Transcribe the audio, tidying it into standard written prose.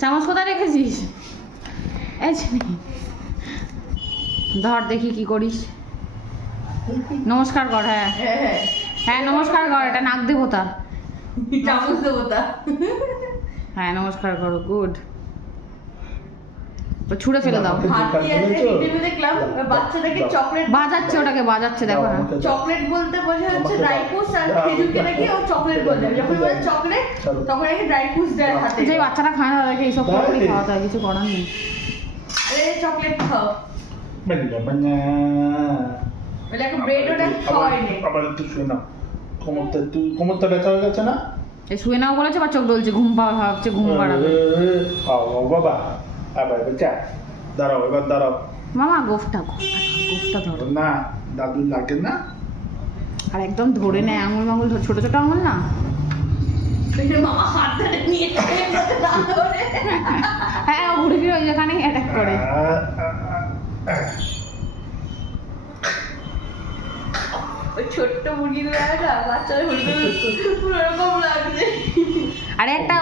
চামচ কোথায় রেখেছিস? এই ধর দেখি কি করিস। নমস্কার কর। হ্যাঁ হ্যাঁ নমস্কার কর, এটা নাক দেবতা, চামচ দেবতা। হ্যাঁ নমস্কার করো, গুড। ছুঁড়ে ফেলে দাও। দেখলাম বাচ্চাটাকে চকলেট বাজাচ্ছে, ওটাকে বাজাচ্ছে, দেখো না। চকলেট বলতে বোঝা হচ্ছে ড্রাই ফ্রুটস, আর খেজুরকে নাকি ও চকলেট বলে। যখন বলে চকলেট তখন নাকি ড্রাই ফ্রুটস দেয় হাতে। যে বাচ্চারা খায় না তাদেরকে এইসব করে খাওয়াতে হয়, কিছু করার নেই। এই চকলেট খাও। বান্না বলে একটা ব্রেড ওটা খাওয়াইনি। আবার একটু শুয়ে নাও। কোমরটা ব্যথা হয়ে গেছে না? এই শুয়ে নাও বলেছে বা চোখ ডলছে, ঘুম পাওয়া ভাবছে, ঘুম পাড়াবে। ও বাবা, আবার বেচা দাঁড়াও, এবার দাঁড়াও। মামা গোফটা ধরো না, দাদু লাগে না। আর একদম ধরে নেয় আঙুল মাঙুল, ছোট ছোট আঙুল না। মামা হাত ধরে নিয়ে হ্যাঁ ঘুরে ফিরে ওই যেখানেই অ্যাটাক করে। ওই ছোট্ট মুরগিগুলো না বাচ্চারা পুরো এরকম লাগছে। আর একটা